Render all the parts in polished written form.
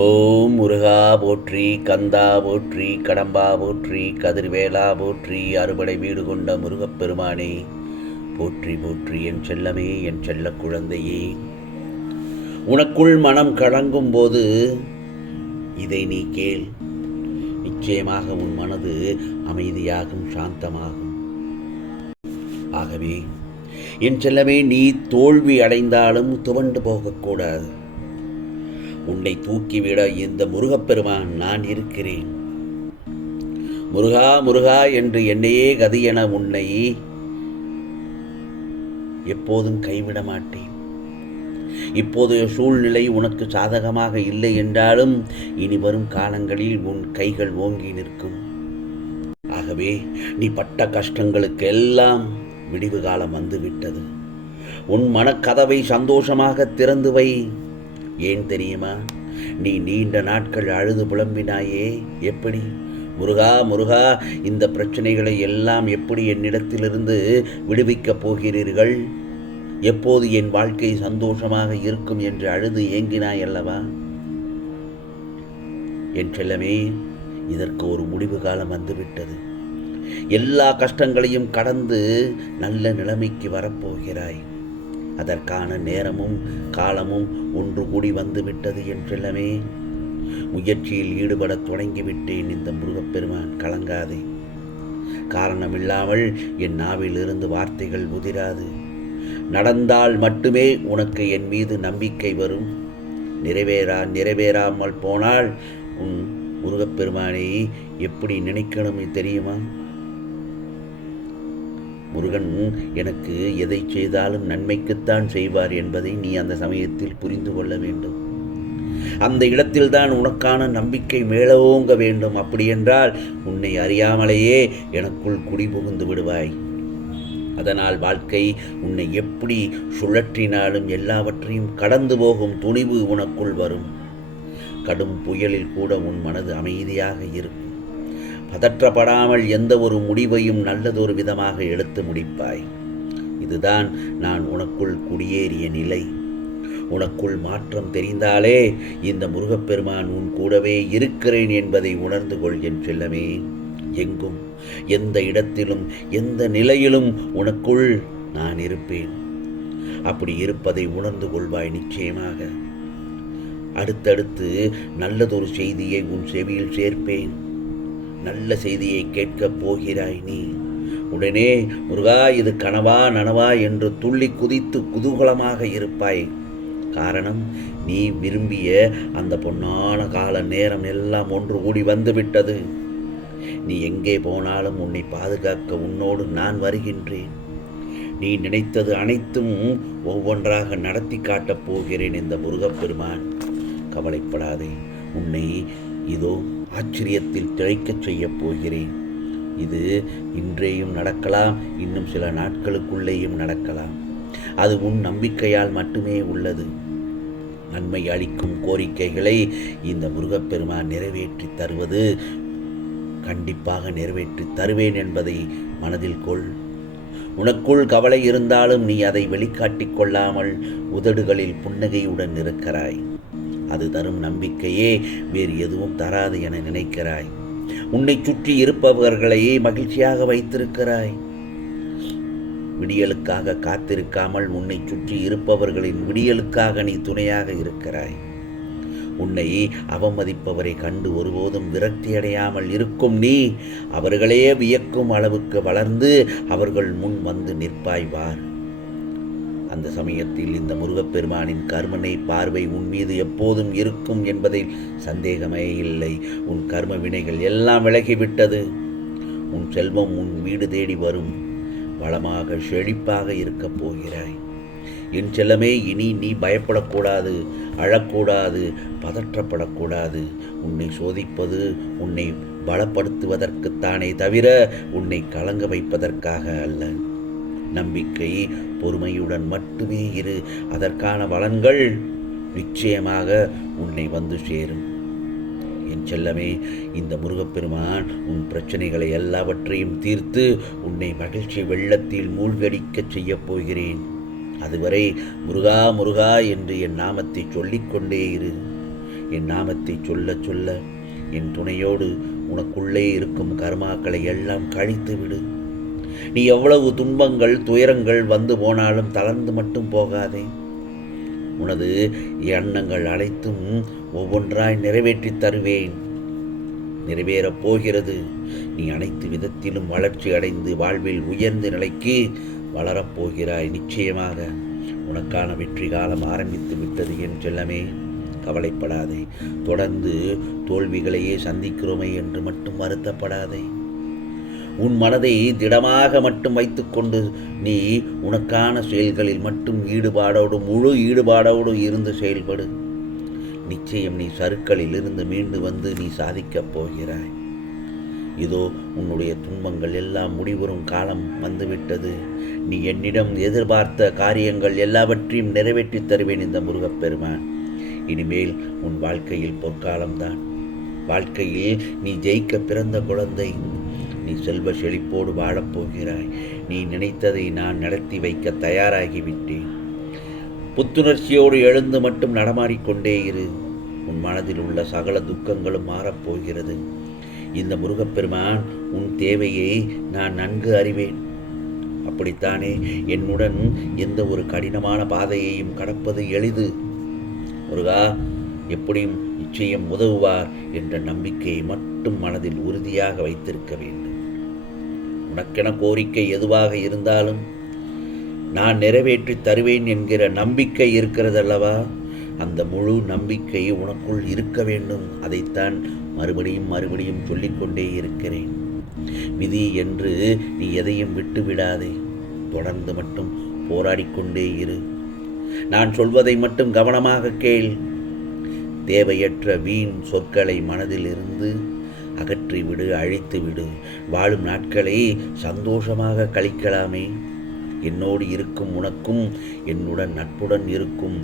ஓம் முருகா போற்றி, கந்தா போற்றி, கடம்பா போற்றி, கதிர்வேலா போற்றி, அறுபடை வீடு கொண்ட முருகப்பெருமானே போற்றி போற்றி. என் செல்லமே, என் செல்ல குழந்தையே, உனக்குள் மனம் கலங்கும் போது இதை நீ கேள். நிச்சயமாக உன் மனது அமைதியாகும், சாந்தமாகும். ஆகவே என் செல்லமே, நீ தோல்வி அடைந்தாலும் துவண்டு போகக்கூடாது. உன்னை தூக்கிவிட இந்த முருகப்பெருமான் நான் இருக்கிறேன். முருகா முருகா என்று என்னையே கதியென உன்னை எப்போதும் கைவிட மாட்டேன். இப்போதைய சூழ்நிலை உனக்கு சாதகமாக இல்லை என்றாலும் இனி வரும் காலங்களில் உன் கைகள் ஓங்கி நிற்கும். ஆகவே நீ பட்ட கஷ்டங்களுக்கெல்லாம் விடிவு காலம் வந்துவிட்டது. உன் மனக்கதவை சந்தோஷமாக திறந்து வை. ஏன் தெரியுமா? நீ நீண்ட நாட்கள் அழுது புலம்பினாயே. எப்படி? முருகா முருகா, இந்த பிரச்சனைகளை எல்லாம் எப்படி என்னிடத்திலிருந்து விடுவிக்கப் போகிறீர்கள்? எப்போது என் வாழ்க்கை சந்தோஷமாக இருக்கும் என்று அழுது ஏங்கினாய் அல்லவா? என் செல்லமே, இதற்கு ஒரு முடிவு காலம் வந்துவிட்டது. எல்லா கஷ்டங்களையும் கடந்து நல்ல நிலைமைக்கு வரப்போகிறாய். அதற்கான நேரமும் காலமும் ஒன்று கூடி வந்துவிட்டது. என் செல்லமே, முயற்சியில் ஈடுபட தொடங்கிவிட்டேன். இந்த முருகப்பெருமான் கலங்காதே. காரணமில்லாமல் என் நாவில் இருந்து வார்த்தைகள் உதிராது. நடந்தால் மட்டுமே உனக்கு என் மீது நம்பிக்கை வரும். நிறைவேறாமல் போனால் உன் முருகப்பெருமானை எப்படி நினைக்கணும் தெரியுமா? முருகன் எனக்கு எதை செய்தாலும் நன்மைக்குத்தான் செய்வார் என்பதை நீ அந்த சமயத்தில் புரிந்து கொள்ள வேண்டும். அந்த இடத்தில்தான் உனக்கான நம்பிக்கை மேலோங்க வேண்டும். அப்படியென்றால் உன்னை அறியாமலேயே எனக்குள் குடிபுகுந்து விடுவாய். அதனால் வாழ்க்கை உன்னை எப்படி சுழற்றினாலும் எல்லாவற்றையும் கடந்து போகும் துணிவு உனக்குள் வரும். கடும் புயலில் கூட உன் மனது அமைதியாக இருக்கும். பதற்றப்படாமல் எந்த ஒரு முடிவையும் நல்லதொரு விதமாக எடுத்து முடிப்பாய். இதுதான் நான் உனக்குள் குடியேறிய நிலை. உனக்குள் மாற்றம் தெரிந்தாலே இந்த முருகப்பெருமான் உன் கூடவே இருக்கிறேன் என்பதை உணர்ந்து கொள். என் செல்லமே, எங்கும் எந்த இடத்திலும் எந்த நிலையிலும் உனக்குள் நான் இருப்பேன். அப்படி இருப்பதை உணர்ந்து கொள்வாய். நிச்சயமாக அடுத்தடுத்து நல்லதொரு செய்தியை உன் செவியில் சேர்ப்பேன். நல்ல செய்தியை கேட்கப் போகிறாய் நீ. உடனே முருகா, இது கனவா நனவா என்று துள்ளி குதித்து குதூகலமாக இருப்பாய். காரணம், நீ விரும்பிய அந்த பொன்னான கால நேரம் எல்லாம் ஒன்று கூடி வந்துவிட்டது. நீ எங்கே போனாலும் உன்னை பாதுகாக்க உன்னோடு நான் வருகின்றேன். நீ நினைத்தது அனைத்தும் ஒவ்வொன்றாக நடத்தி காட்டப் போகிறேன் இந்த முருகப்பெருமான். கவலைப்படாதே. உன்னை இதோ ஆச்சரியத்தில் திளைக்கச் செய்யப் போகிறேன். இது இன்றேயும் நடக்கலாம், இன்னும் சில நாட்களுக்குள்ளேயும் நடக்கலாம். அது உன் நம்பிக்கையால் மட்டுமே உள்ளது. நன்மை அளிக்கும் கோரிக்கைகளை இந்த முருகப்பெருமான் நிறைவேற்றி தருவது கண்டிப்பாக நிறைவேற்றி தருவேன் என்பதை மனதில் கொள். உனக்குள் கவலை இருந்தாலும் நீ அதை வெளிக்காட்டிக் கொள்ளாமல் உதடுகளில் புன்னகையுடன் இருக்கிறாய். அது தரும் நம்பிக்கையே வேறு எதுவும் தராது என நினைக்கிறாய். உன்னை சுற்றி இருப்பவர்களை மகிழ்ச்சியாக வைத்திருக்கிறாய். விடியலுக்காக காத்திருக்காமல் உன்னை சுற்றி இருப்பவர்களின் விடியலுக்காக நீ துணையாக இருக்கிறாய். உன்னை அவமதிப்பவரை கண்டு ஒருபோதும் விரக்தியடையாமல் இருக்கும் நீ அவர்களே வியக்கும் அளவுக்கு வளர்ந்து அவர்கள் முன் வந்து நிற்பாய். வார். அந்த சமயத்தில் இந்த முருகப்பெருமானின் கருணை பார்வை உன் மீது எப்போதும் இருக்கும் என்பதில் சந்தேகமே இல்லை. உன் கர்ம வினைகள் எல்லாம் விலகிவிட்டது. உன் செல்வம் உன் வீடு தேடி வரும். வளமாக செழிப்பாக இருக்கப் போகிறாய். என் செல்லமே, இனி நீ பயப்படக்கூடாது, அழக்கூடாது, பதற்றப்படக்கூடாது. உன்னை சோதிப்பது உன்னை பலப்படுத்துவதற்குத்தானே தவிர உன்னை கலங்க வைப்பதற்காக அல்ல. நம்பிக்கை பொறுமையுடன் மட்டுமே இரு. அதற்கான பலன்கள் நிச்சயமாக உன்னை வந்து சேரும். என் செல்லமே, இந்த முருகப்பெருமான் உன் பிரச்சனைகளை எல்லாவற்றையும் தீர்த்து உன்னை மகிழ்ச்சி வெள்ளத்தில் மூழ்கடிக்கச் செய்யப் போகிறேன். அதுவரை முருகா முருகா என்று என் நாமத்தை சொல்லிக்கொண்டே இரு. என் நாமத்தை சொல்ல சொல்ல என் துணையோடு உனக்குள்ளே இருக்கும் கர்மாக்களை எல்லாம் கழித்து விடு. நீ எவ்வளவு துன்பங்கள் துயரங்கள் வந்து போனாலும் தளர்ந்து மட்டும் போகாதே. உனது எண்ணங்கள் அனைத்தும் ஒவ்வொன்றாய் நிறைவேற்றித் தருவேன். நிறைவேறப் போகிறது. நீ அனைத்து விதத்திலும் வளர்ச்சி அடைந்து வாழ்வில் உயர்ந்த நிலைக்கு வளரப்போகிறாய். நிச்சயமாக உனக்கான வெற்றி காலம் ஆரம்பித்து விட்டது என் செல்லமே. கவலைப்படாதே. தொடர்ந்து தோல்விகளையே சந்திக்கிறோமே என்று மட்டும் வருத்தப்படாதே. உன் மனதை திடமாக மட்டும் வைத்துக்கொண்டு நீ உனக்கான செயல்களில் மட்டும் ஈடுபாடோடு முழு ஈடுபாடோடு இருந்து செயல்படு. நிச்சயம் நீ சறுக்களில் இருந்து மீண்டு வந்து நீ சாதிக்கப் போகிறாய். இதோ உன்னுடைய துன்பங்கள் எல்லாம் முடிவுறும் காலம் வந்துவிட்டது. நீ என்னிடம் எதிர்பார்த்த காரியங்கள் எல்லாவற்றையும் நிறைவேற்றித் தருவேன் இந்த முருகப்பெருமான். இனிமேல் உன் வாழ்க்கையில் பொற்காலம்தான். வாழ்க்கையில் நீ ஜெயிக்க பிறந்த குழந்தை. நீ செல்வ செழிப்போடு வாழப்போகிறாய். நீ நினைத்ததை நான் நடத்தி வைக்க தயாராகிவிட்டேன். புத்துணர்ச்சியோடு எழுந்து மட்டும் நடமாடிக்கொண்டே இரு. உன் மனதில் உள்ள சகல துக்கங்களும் மாறப்போகிறது. இந்த முருகப்பெருமான் உன் தேவையை நான் நன்கு அறிவேன். அப்படித்தானே என்னுடன் எந்த ஒரு கடினமான பாதையையும் கடப்பது எளிது. முருகா எப்படியும் நிச்சயம் உதவுவார் என்ற நம்பிக்கையை மட்டும் மனதில் உறுதியாக வைத்திருக்க வேண்டும். உனக்கென கோரிக்கை எதுவாக இருந்தாலும் நான் நிறைவேற்றி தருவேன் என்கிற நம்பிக்கை இருக்கிறதல்லவா? அந்த முழு நம்பிக்கை உனக்குள் இருக்க வேண்டும். அதைத்தான் மறுபடியும் மறுபடியும் சொல்லிக்கொண்டே இருக்கிறேன். விதி என்று நீ எதையும் விட்டு விடாதே. தொடர்ந்து மட்டும் போராடிக்கொண்டே இரு. நான் சொல்வதை மட்டும் கவனமாக கேள். தேவையற்ற வீண் சொற்களை மனதில் இருந்து அகற்றிவிடு, அழித்துவிடு. வாழும் நாட்களை சந்தோஷமாக கழிக்கலாமே. என்னோடு இருக்கும் உனக்கும் என்னுடன் நட்புடன் இருக்கும்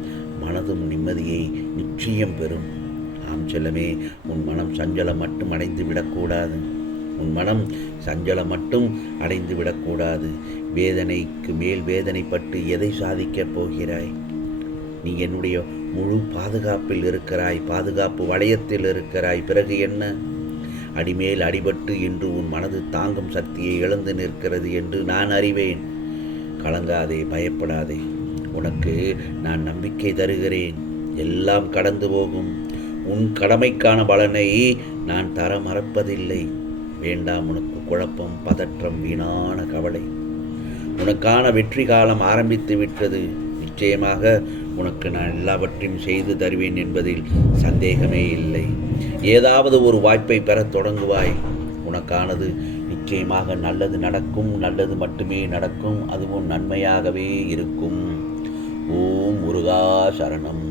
மனதும் நிம்மதியை நிச்சயம் பெறும். ஆம் செல்லமே, உன் மனம் சஞ்சலம் மட்டும் அடைந்து விடக்கூடாது. உன் மனம் சஞ்சலம் மட்டும் அடைந்து விடக்கூடாது. வேதனைக்கு மேல் வேதனைப்பட்டு எதை சாதிக்கப் போகிறாய்? நீ என்னுடைய முழு பாதுகாப்பில் இருக்கிறாய். பாதுகாப்பு வளையத்தில் இருக்கிறாய். பிறகு என்ன? அடிமேல் அடிபட்டு இன்று உன் மனது தாங்கும் சக்தியை இழந்து நிற்கிறது என்று நான் அறிவேன். கலங்காதே, பயப்படாதே. உனக்கு நான் நம்பிக்கை தருகிறேன். எல்லாம் கடந்து போகும். உன் கடமைக்கான பலனை நான் தர மறப்பதில்லை. வேண்டாம் உனக்கு குழப்பம், பதற்றம், வீணான கவலை. உனக்கான வெற்றி காலம் ஆரம்பித்து விட்டது. நிச்சயமாக உனக்கு நான் எல்லாவற்றையும் செய்து தருவேன் என்பதில் சந்தேகமே இல்லை. ஏதாவது ஒரு வாய்ப்பை பெறத் தொடங்குவாய். உனக்கானது நிச்சயமாக நல்லது நடக்கும். நல்லது மட்டுமே நடக்கும். அதுவும் நன்மையாகவே இருக்கும். ஓம் முருகா சரணம்.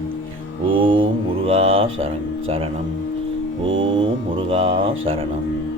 ஓம் முருகா சரணம். ஓம் முருகா சரணம்.